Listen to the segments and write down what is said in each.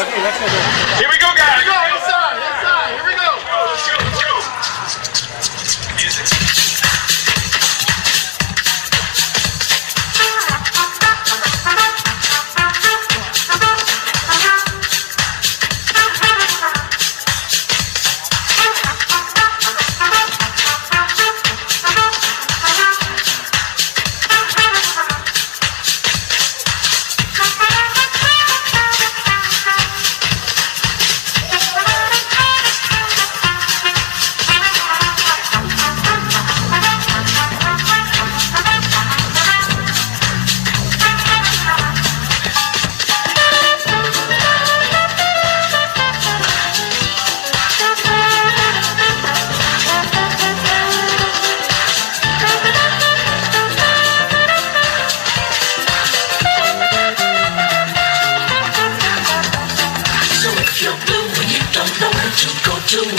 Here we go, guys. Inside. Here we go. Let's go. Music.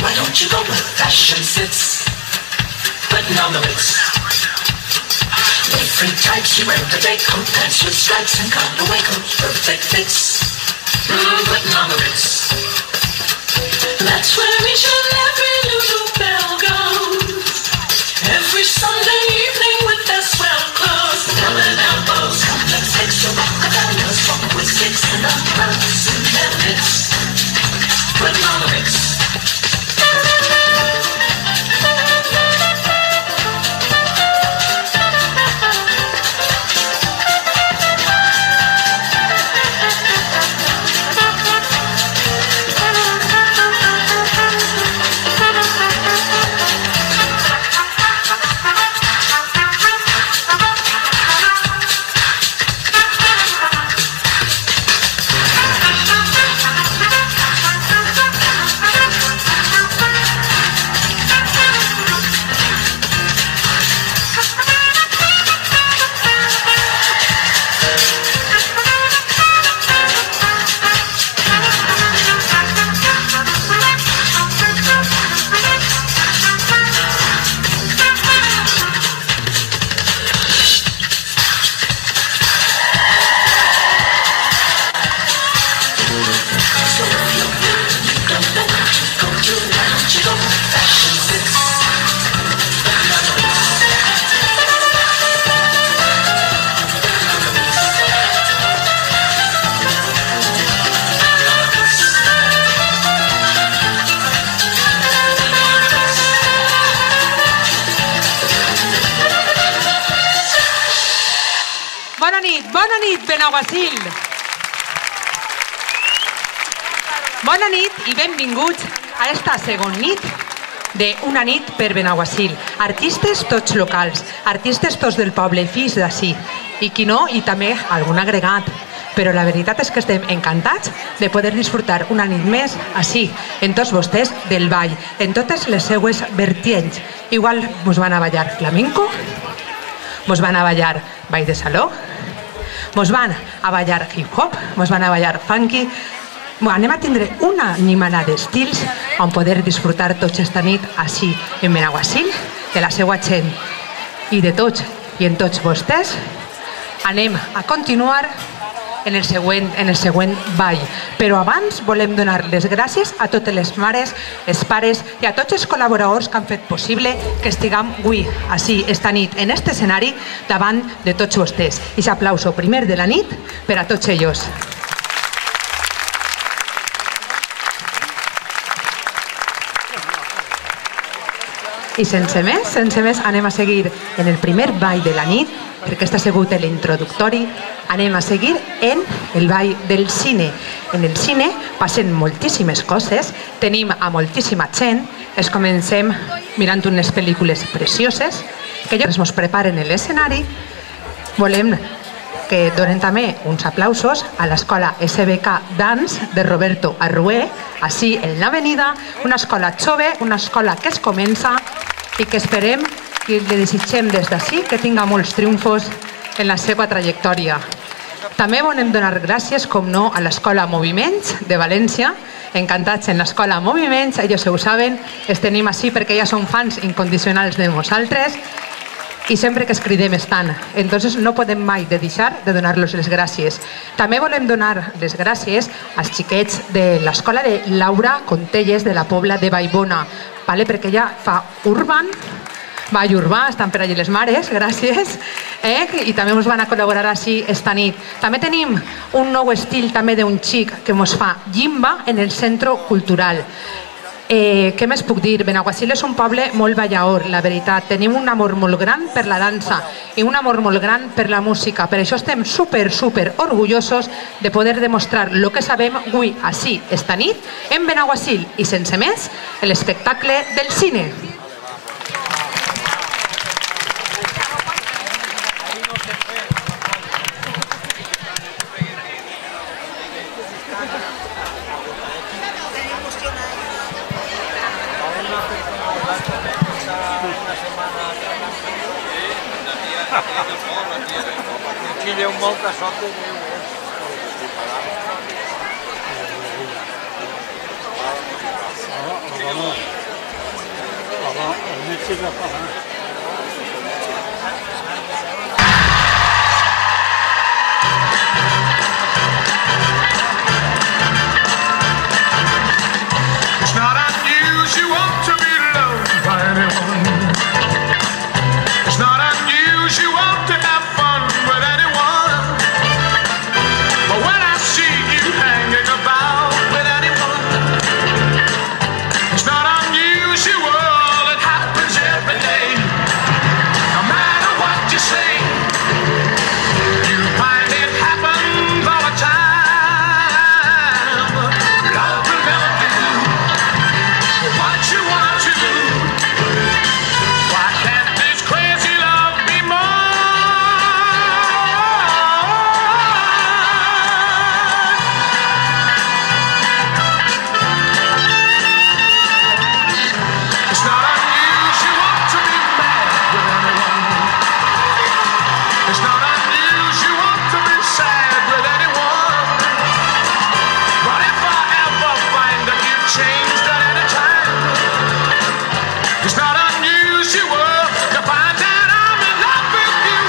Why don't you go where fashion sits? Buttonomics. With free types, you wear the big coat pants with stripes and cutaway coats, perfect fits. Buttonomics. That's where each and every little belle goes. Every Sunday evening with their swell clothes. Velvet elbows, complex extra Rockefellers, funk with sticks and umbrellas in their midst. Buttonomics. Bona nit, Benaguasil! Bona nit i benvinguts a esta segona nit d'Una nit per Benaguasil. Artistes tots locals, artistes tots del poble, fills d'ací. I qui no, i també algun agregat. Però la veritat és que estem encantats de poder disfrutar una nit més així, en tots vostès del ball, en totes les seues vertients. Igual mos van a ballar flamenco, mos van a ballar ball de saló, mos van a ballar hip-hop, mos van a ballar funky. Anem a tindre una animada d'estils on poder disfrutar tots esta nit així en Benaguasil, de la seva gent i de tots i en tots vostès. Anem a continuar en el següent ball. Però abans volem donar les gràcies a totes les mares, els pares i a tots els col·laboradors que han fet possible que estiguem avui, així, esta nit, en este escenari, davant de tots vostès. I s'aplauso primer de la nit per a tots ells. I sense més, anem a seguir en el primer ball de la nit, perquè aquesta ha sigut l'introductori. Anem a seguir en el ball del cine. En el cine passen moltíssimes coses, tenim a moltíssima gent, comencem mirant unes pel·lícules precioses, que ja ens preparen en l'escenari. Volem que donen també uns aplausos a l'escola SBK Dance de Roberto Arrué, així en l'avenida, una escola jove, una escola que es comença i que esperem i li desitgem des d'ací que tinga molts triomfos en la seva trajectòria. També volem donar gràcies, com no, a l'escola Moviments de València. Encantats en l'escola Moviments, ells ho saben, els tenim així perquè ja són fans incondicionals de nosaltres. i sempre que es cridem estan. Entonces no podem mai de deixar de donar-los les gràcies. També volem donar les gràcies als xiquets de l'escola de Laura Contelles de la Pobla de Vallbona, perquè ella fa urban, ball urbà, estan per allí les mares, gràcies, i també ens van a col·laborar així esta nit. També tenim un nou estil també d'un xic que ens fa Jimba en el Centre Cultural. Què més puc dir? Benaguasil és un poble molt ballaor, la veritat. Tenim un amor molt gran per la dansa i un amor molt gran per la música. Per això estem super orgullosos de poder demostrar el que sabem avui, així, esta nit, en Benaguasil i sense més, l'espectacle del cine. Molta sort de Déu. El metge de parlar. It's not unusual to be loved by anyone. It's not unusual to have fun with anyone. But when I see you hanging about with anyone, it's not unusual, it happens every day. No matter what you say, you find it happens all the time. Love will never do what you want to do. Why can't this crazy love be It's not unusual to be mad with anyone. It's not unusual to be sad with anyone. But if I ever find that you've changed at any time, it's not unusual to find that I'm in love with you.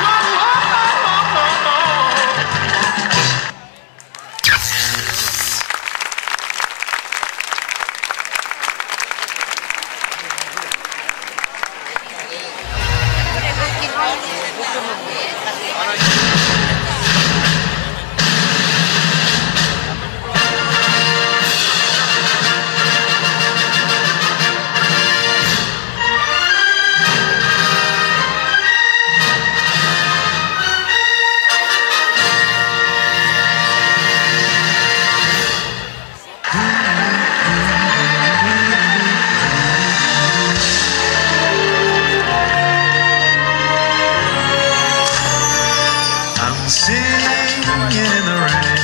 I'm singing in the rain,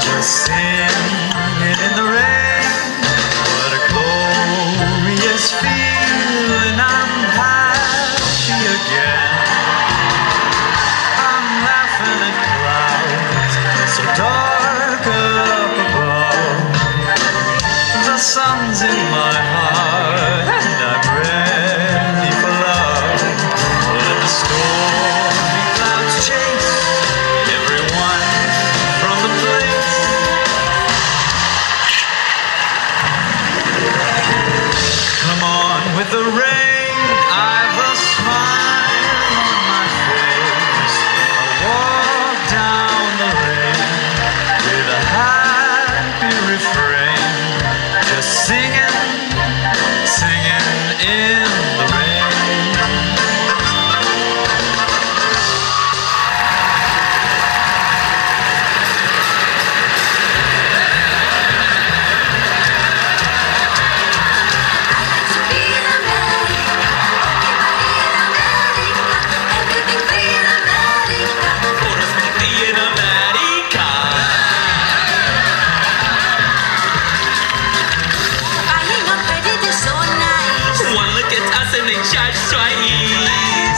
just singing in the rain. What a glorious feeling, I'm happy again. I'm laughing at clouds so dark up above. The sun's in my heart and I'm ready for love. Let the stormy clouds chase everyone from the place. Come on with the rain, I've a smile on my face. I walk down the lane with a happy refrain, just singing, singing in the rain. One look at us and they charge twice.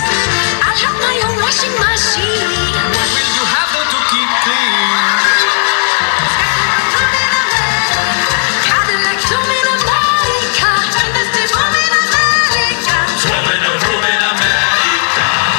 I'll have my own washing machine. What will you have though to keep clean? Cadillac, home in America. And this is home in America. Home in America.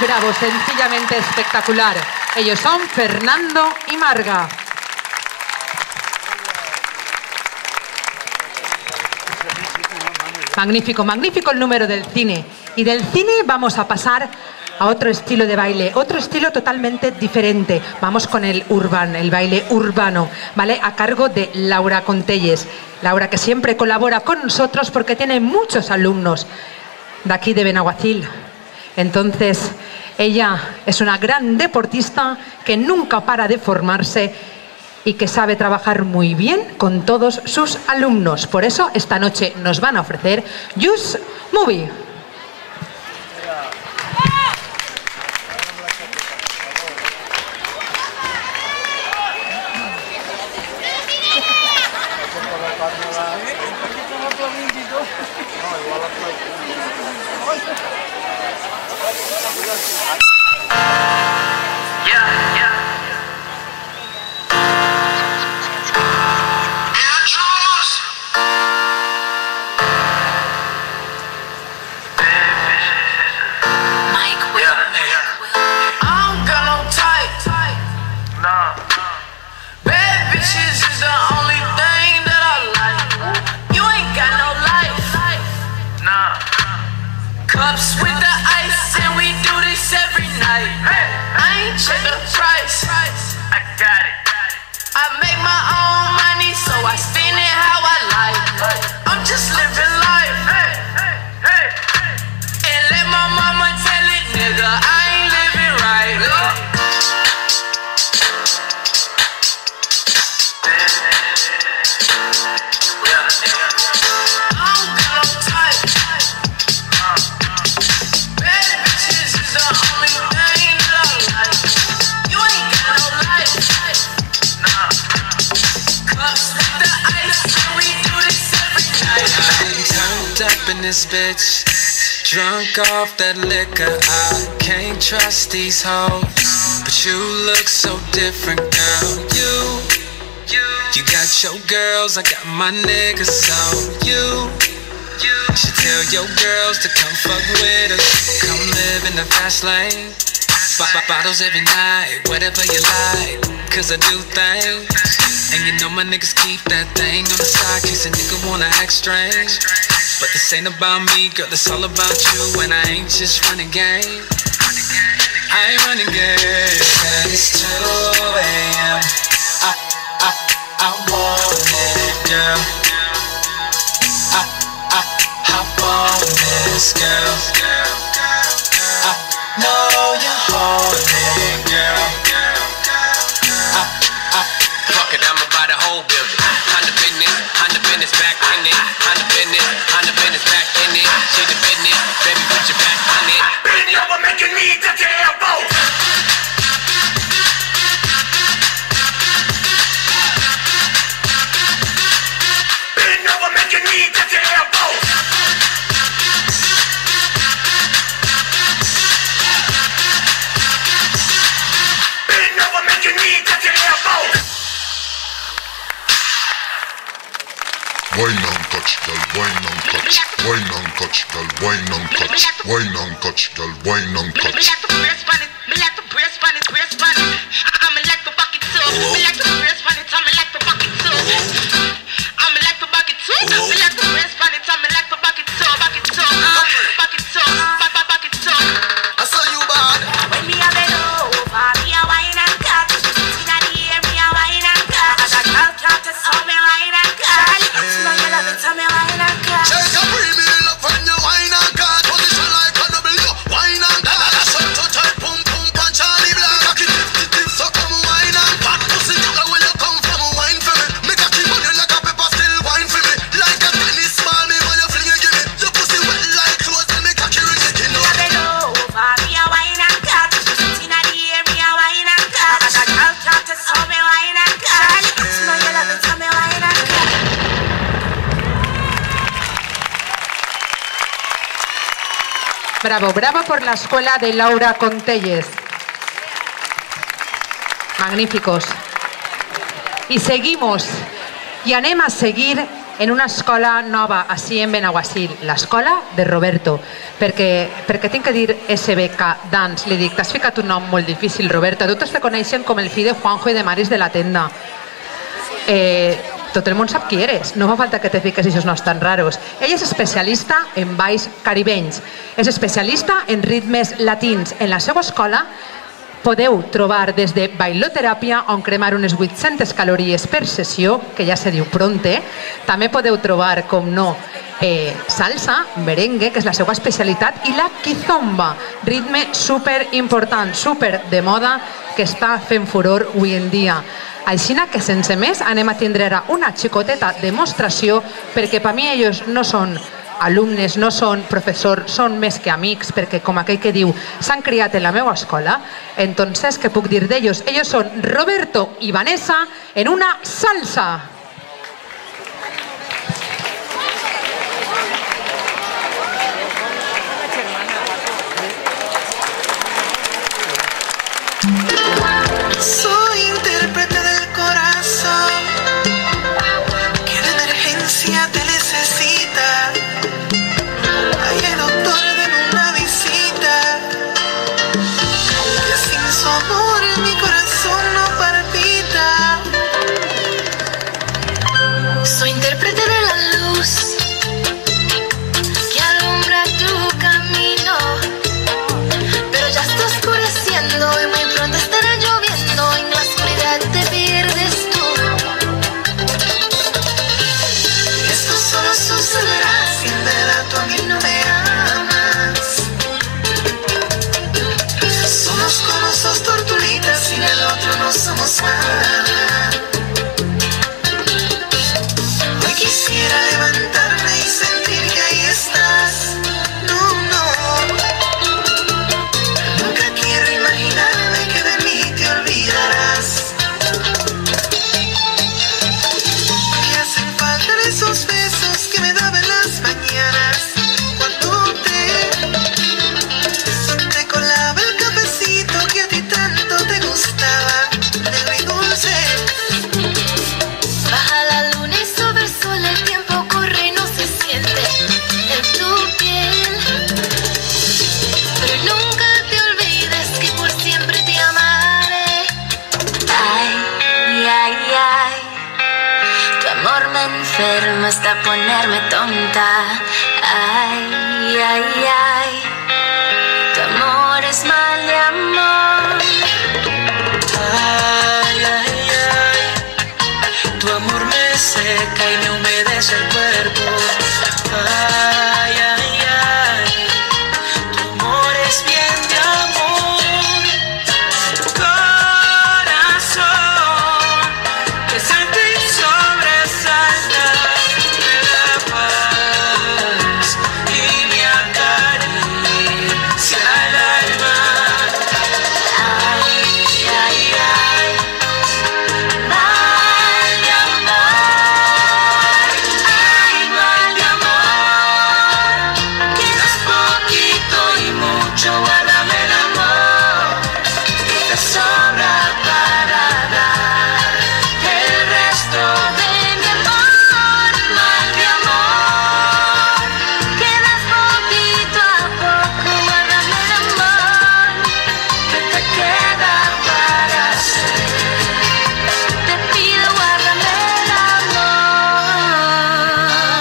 bravo, sencillamente espectacular. Ellos son Fernando y Marga. Magnífico, magnífico el número del cine. Y del cine vamos a pasar a otro estilo de baile, otro estilo totalmente diferente. Vamos con el urban, el baile urbano, ¿vale? A cargo de Laura Contelles. Laura, que siempre colabora con nosotros porque tiene muchos alumnos de aquí de Benaguacil. Entonces, ella es una gran deportista que nunca para de formarse y que sabe trabajar muy bien con todos sus alumnos. Por eso, esta noche nos van a ofrecer Just Movie. Cups with the ice, and we do this every night. I ain't check the price. I got it. I make my own money, so I spend it how I like. I'm just living life. And let my mama tell it, nigga, I ain't living right. I don't got no type. Bad bitches is the only thing that I like. You ain't got no life. Nah. Cups with the ice, and we do this every night. I'm turned up in this bitch, drunk off that liquor. I can't trust these hoes, but you look so different, girl. You got your girls, I got my niggas. So you should tell your girls to come fuck with us. Come live in the fast lane. Bottles every night, whatever you like, cause I do things. And you know my niggas keep that thing on the side, case a nigga wanna act strange. But this ain't about me, girl, it's all about you. And I ain't just running game, I ain't running game. And it's 2 a.m. I want it, girl. I hop on this, girl. I know you're horny, girl. Fuck it, I'ma buy the whole building. On the business, back in it. On the business, back in it. See the business, baby, put your back on it. Bend over, make your knee touch your elbow. Bend over, make your knee touch your elbow. Bend over, make your knee touch your elbow. Wine and touch, girl, wine and touch. Wine and touch, girl, wine and touch. Wine and touch, girl, wine and touch. Me like the brace on it. Me like the brace on it. I'ma like the bucket too. Me like the brace on it. I'ma like the bucket too. I'ma like the bucket too. Me like the brace on it. I'ma like the bucket too. Bucket too. Bucket too. Bucket too. I saw you bad. When me a bend over, me a wine and cut. Inna the air, me a wine and cut. I got girl talk to so me wine and cut. Know you love it, so me wine and cut. Shake a premium up when you wine and cut. Position like a W, wine and cut. That's how to type, pum pum punch Charlie Black. Cocky tip, so come wine and cut. Pussy nigga, where you come from, wine for me. Make a keep on you like a pepper, still wine for me. Like a tennis ball, me when you fling it, give me. Your pussy wet like clothes, and make a carry it, you know. Me a bend over, me a wine and cut. Inna the air, me a wine and cut. I got girl talk to so me wine and cut. Know you love it, so me wine and cut. Bravo, bravo por la escuela de Laura Contelles. Magníficos. Y seguimos. I anem a seguir en una escola nova així en Benaguasil, l'escola de Roberto, perquè tinc que dir SBK Dance. Li dic, t'has ficat un nom molt difícil, Roberto. Totes te coneixen com el fill de Juanjo i de Maris de la tenda. Tot el món sap qui eres, no fa falta que te fiques aquests noms tan raros. Ell és especialista en balls caribenys, és especialista en ritmes latins. En la seva escola podeu trobar des de bailoteràpia, on cremar unes 800 calories per sessió, que ja se diu pronte. També podeu trobar, com no, salsa, merengue, que és la seva especialitat, i la kizomba, ritme super important, super de moda, que està fent furor avui en dia. Així que sense més anem a tindre ara una xicoteta demostració, perquè per mi ells no són alumnes, no són professors, són més que amics, perquè com aquell que diu, s'han criat en la meva escola. Entonces, què puc dir d'ells? Ells són Roberto i Vanessa en una salsa. Soy intérprete del corazón, que de emergencia te necesita. Ay, doctor, denme una visita, que sin su amor mi corazón no palpita. Soy intérprete de la luz que alumbra tu camino, pero ya está oscureciendo y muy pronto estará lloviendo y en la oscuridad te pierdes tú. Esto solo sucederá si en verdad tú a mí no me amas. Somos como sos tortulitas, sin el otro no somos nada. Hoy quisiera levantarme y sentir que ahí estás. No, no. Nunca quiero imaginarme que de mí te olvidarás. Que hacen falta esos besos que me daban las mañanas, cuando te colaba el cafecito que a ti tanto te gustaba, negro y dulce. Baja la luna y sobre el sol, el tiempo corre y no se siente en tu piel. Pero nunca te olvides que por siempre te amaré. Ay, ay, ay, tu amor me enferma hasta ponerme tonta. Ay, ay, ay, tu amor es mal de amor. Ay, ay, ay, tu amor me seca y me humedece el cuerpo. Ay, ay, ay, tu amor es bien de amor. Corazón que salta y sobresalta, me da paz y me acaricia el alma. Ay, ay, ay, mal de amor. Ay, mal de amor. Quieras poquito y mucho, guárdame el amor que te sobra para dar el resto de mi amor. Mal de amor. Quedas poquito a poco, guárdame el amor que te queda para ser. Te pido, guárdame el amor.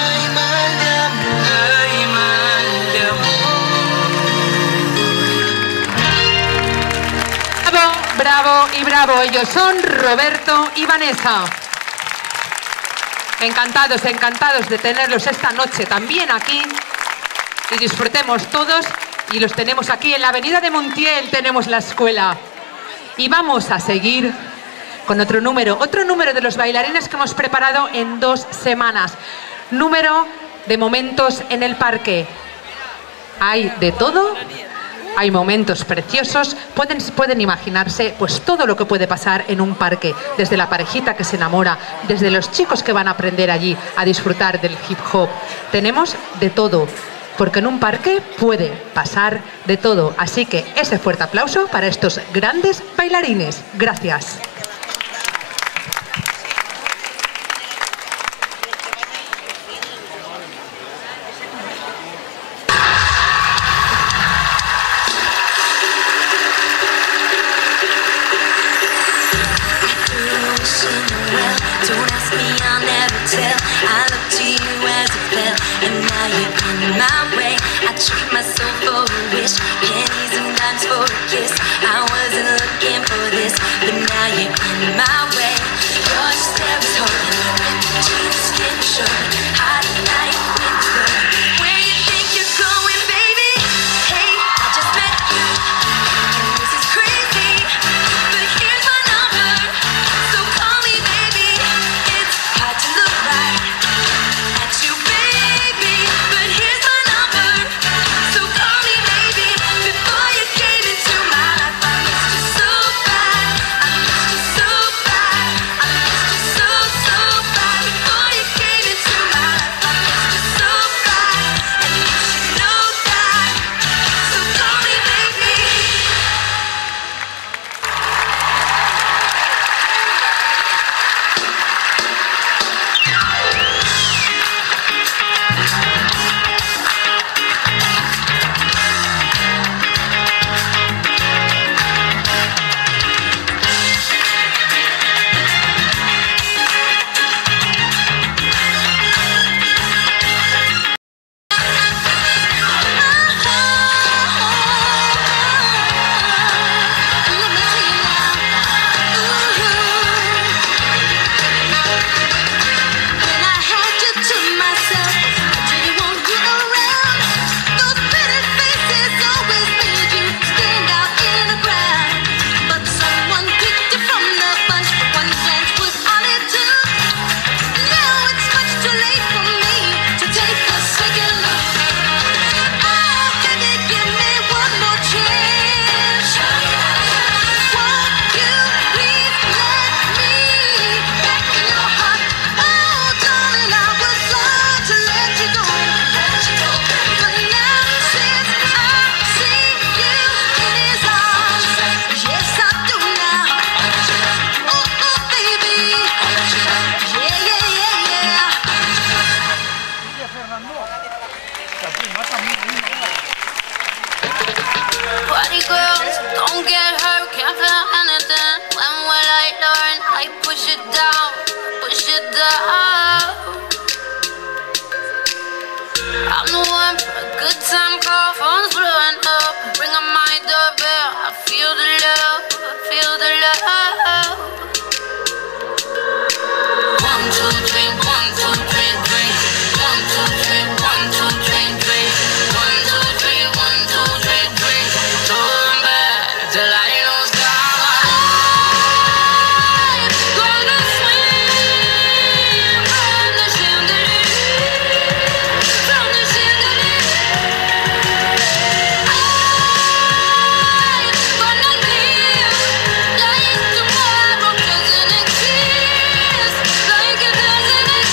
Ay, mal de amor. Ay, mal de amor. Bravo, bravo y bravo. Ellos son Roberto y Vanessa. Encantados, encantados de tenerlos esta noche también aquí. Y disfrutemos todos. Y los tenemos aquí en la avenida de Montiel, tenemos la escuela. Y vamos a seguir con otro número de los bailarines que hemos preparado en 2 semanas. Número de momentos en el parque. Hay de todo. Hay momentos preciosos, pueden imaginarse pues todo lo que puede pasar en un parque, desde la parejita que se enamora, desde los chicos que van a aprender allí a disfrutar del hip hop. Tenemos de todo, porque en un parque puede pasar de todo. Así que ese fuerte aplauso para estos grandes bailarines. Gracias. in my way. I treat myself for a wish, pennies and dimes for a kiss. I wasn't looking for this, but now you're in my way. Your step is holding my breath, jeans getting short, hot night with the where you think you're going, baby? Hey, I just met you, and this is crazy, but here's my number, so call me, baby. It's hard to look right at you, baby, but here's my number, so call me, baby. Before you came into my life, I missed you so bad, I missed you so bad, I missed you so, so bad. Before you came into my life, I missed you so bad, and you should know that, so call me, baby. When I had you to myself, I didn't want you around. Those pretty faces always made you stand out in the crowd. But someone picked you from the bunch. One glance was all it took. Now it's much too late for me to take a second look. Oh, baby, give me one more chance. Won't you please let me back in your heart? Oh, darling, I was wrong to let you go. But now since I see you in his arms, yes, I do now. Oh, oh, baby. Yeah, yeah, yeah, yeah. Party girls, don't get hurt, can't feel anything. When will I learn? I push it down, push it down. I'm the one for a good time call, phone's blowing up. Ring on my doorbell, I feel the love, I feel the love. 1, 2, 3, 1, 2, 3, 3. 1, 2, 3, 1, 2, 3, 3. 1, 2, 3, 1, 2, 3, 3. Turn back till I know sky. Gonna swim from the chandelier, from the chandelier. Gonna live like tomorrow doesn't exist, like it doesn't exist.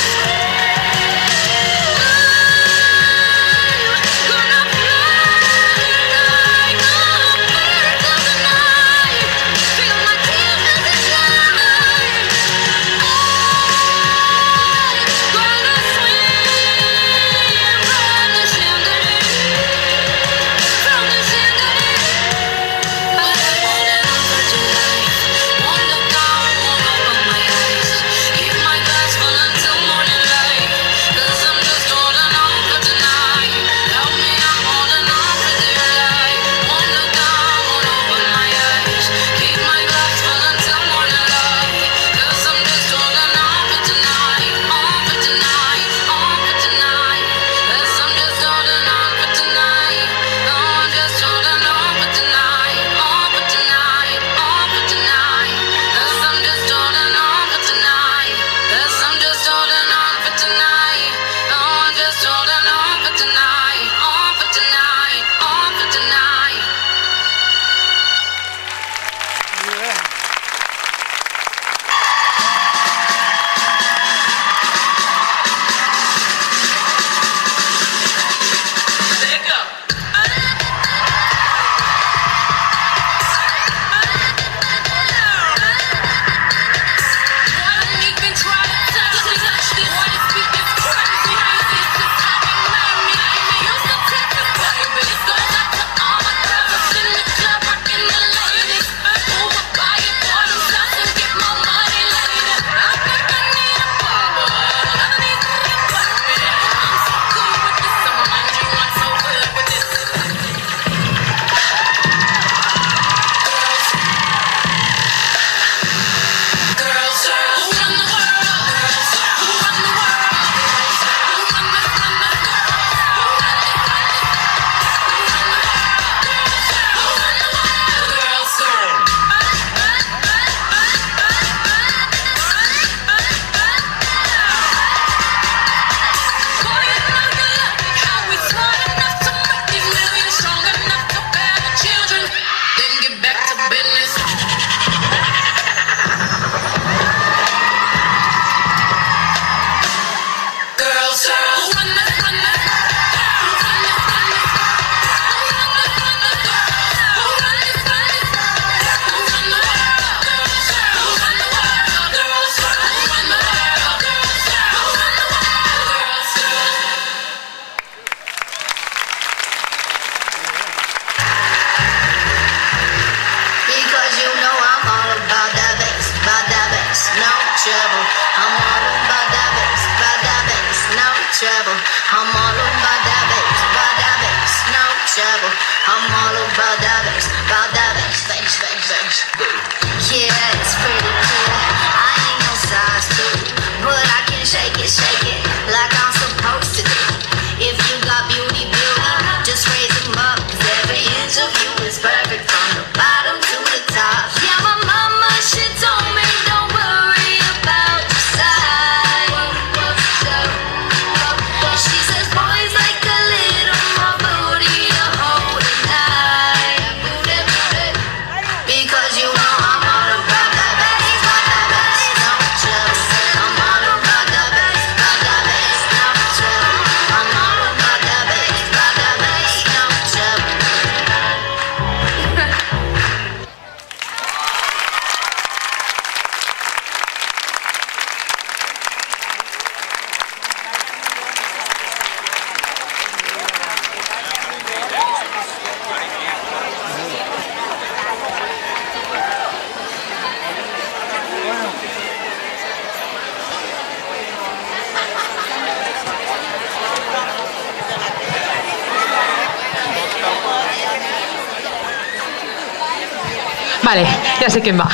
Vale, ya sé quién va.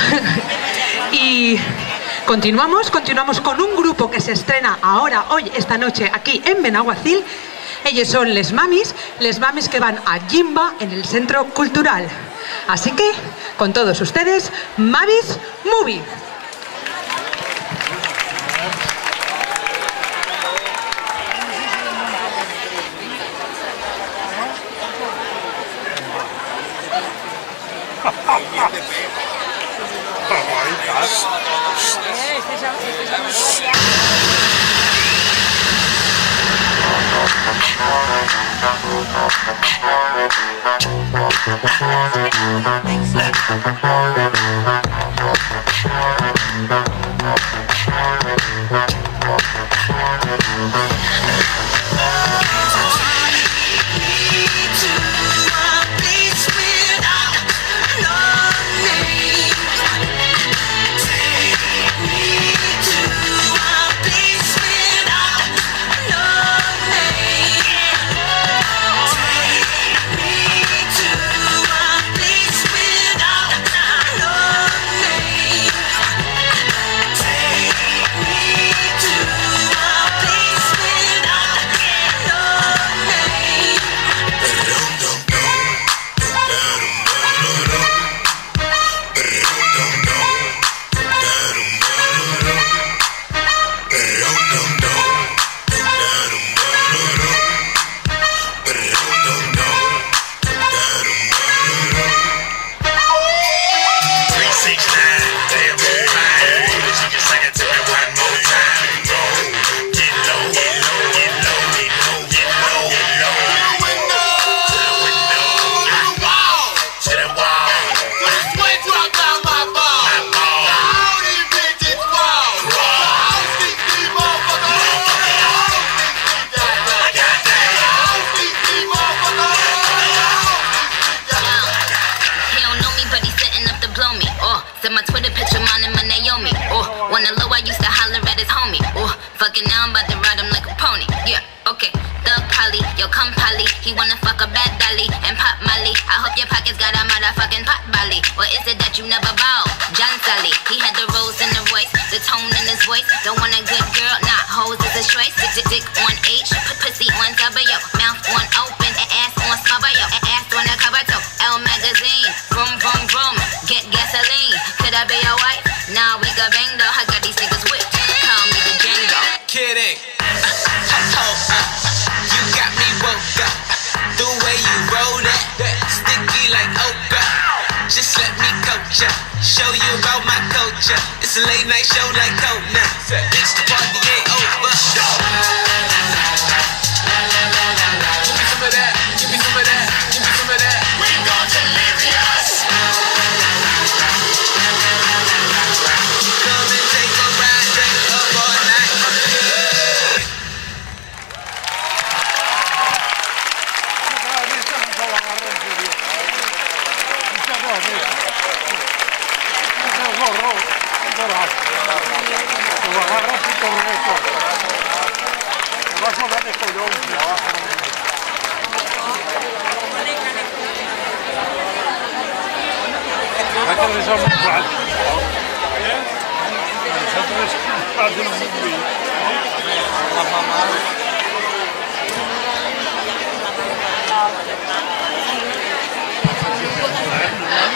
Y continuamos con un grupo que se estrena ahora, hoy, esta noche, aquí en Benaguacil. Ellos son les mamis que van a Jimba en el Centro Cultural. Así que, con todos ustedes, Mamis Movie.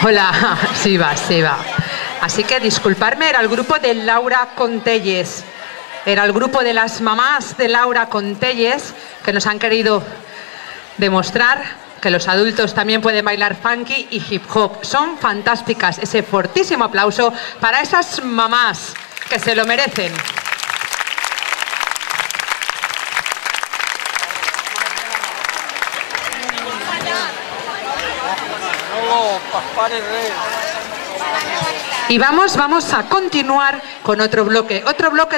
Hola, sí va. Así que disculparme, era el grupo de Laura Contelles. Era el grupo de las mamás de Laura Contelles que nos han querido demostrar que los adultos también pueden bailar funky y hip hop. Son fantásticas. Ese fortísimo aplauso para esas mamás que se lo merecen. Y vamos a continuar con otro bloque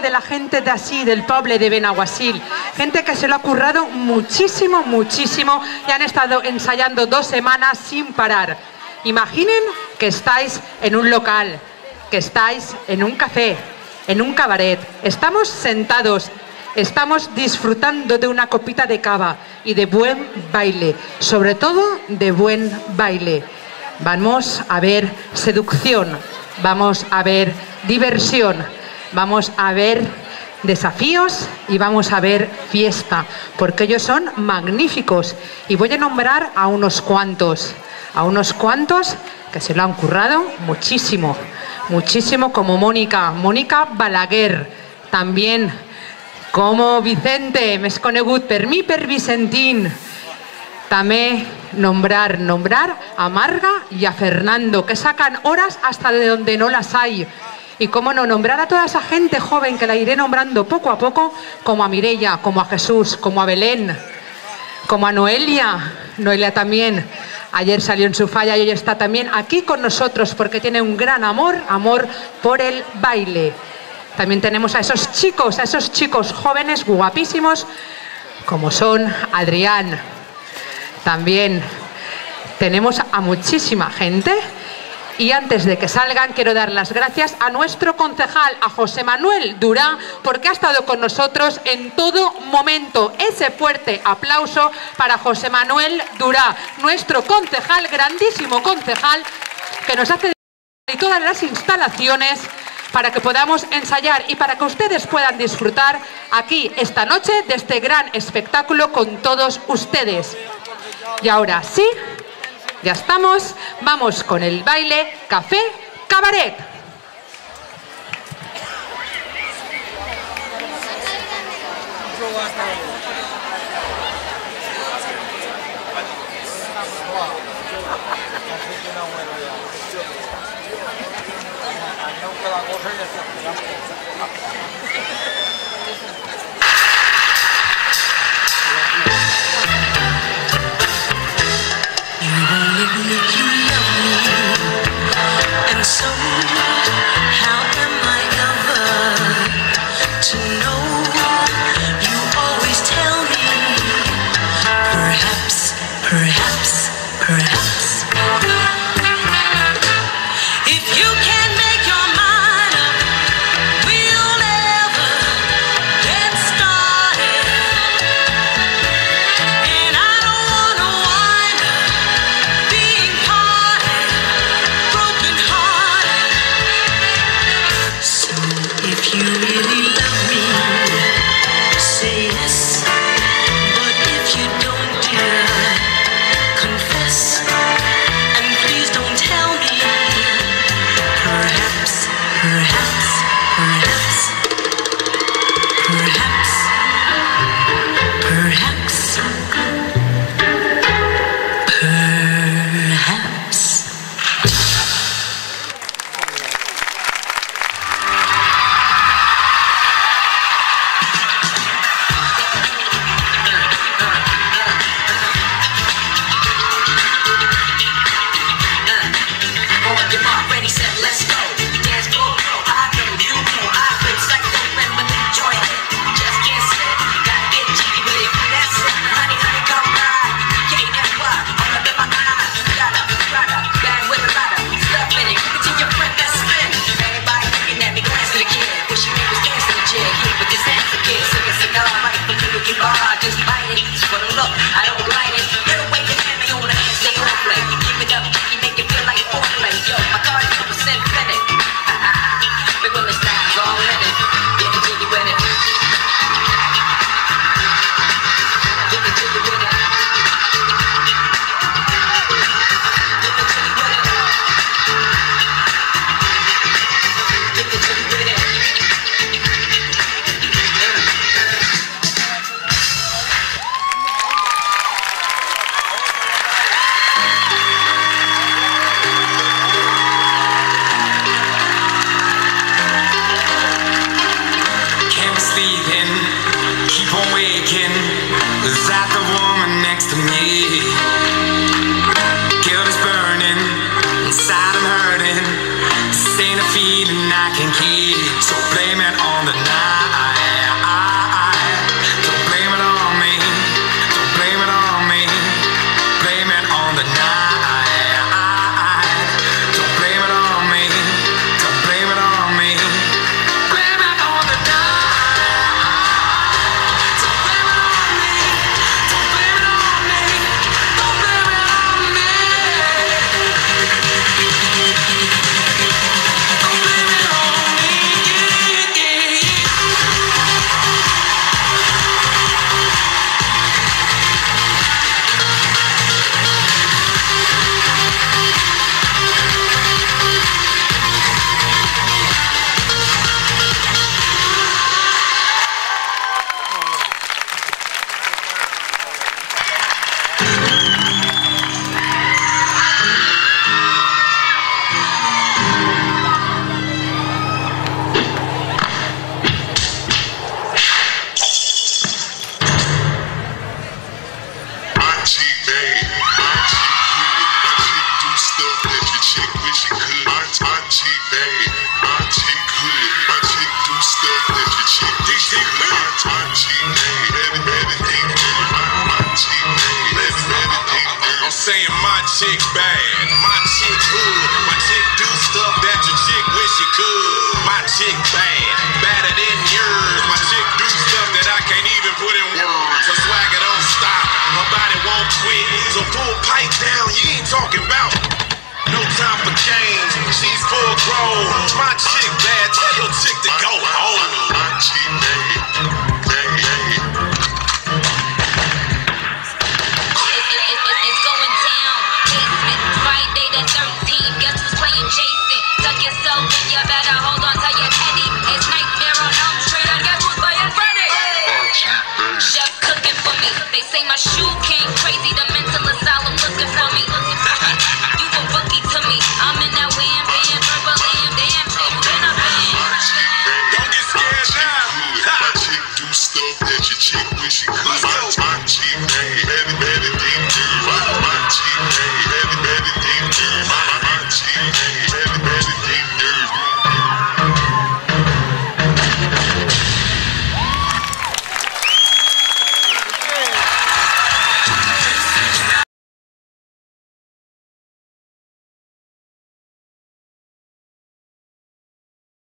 de la gente de así, del pueblo de Benaguacil. Gente que se lo ha currado muchísimo y han estado ensayando 2 semanas sin parar. Imaginen que estáis en un local, que estáis en un café, en un cabaret. Estamos sentados, estamos disfrutando de una copita de cava y de buen baile, sobre todo de buen baile. Vamos a ver seducción, vamos a ver diversión, vamos a ver desafíos y vamos a ver fiesta, porque ellos son magníficos. Y voy a nombrar a unos cuantos que se lo han currado muchísimo, muchísimo, como Mónica Balaguer, también como Vicente, més conegut per mi, per Vicentín. També nombrar a Marga y a Fernando, que sacan horas hasta de donde no las hay. Y cómo no, nombrar a toda esa gente joven que la iré nombrando poco a poco, como a Mireia, como a Jesús, como a Belén, como a Noelia también. Ayer salió en su falla y hoy está también aquí con nosotros porque tiene un gran amor por el baile. También tenemos a esos chicos jóvenes, guapísimos, como son Adrián. También tenemos a muchísima gente. Y antes de que salgan, quiero dar las gracias a nuestro concejal, a José Manuel Durá, porque ha estado con nosotros en todo momento. Ese fuerte aplauso para José Manuel Durá, nuestro concejal, grandísimo concejal, que nos hace de todas las instalaciones para que podamos ensayar y para que ustedes puedan disfrutar aquí esta noche de este gran espectáculo con todos ustedes. Y ahora sí, ya estamos, vamos con el baile Café Cabaret. Blame me. They say my shoe king crazy to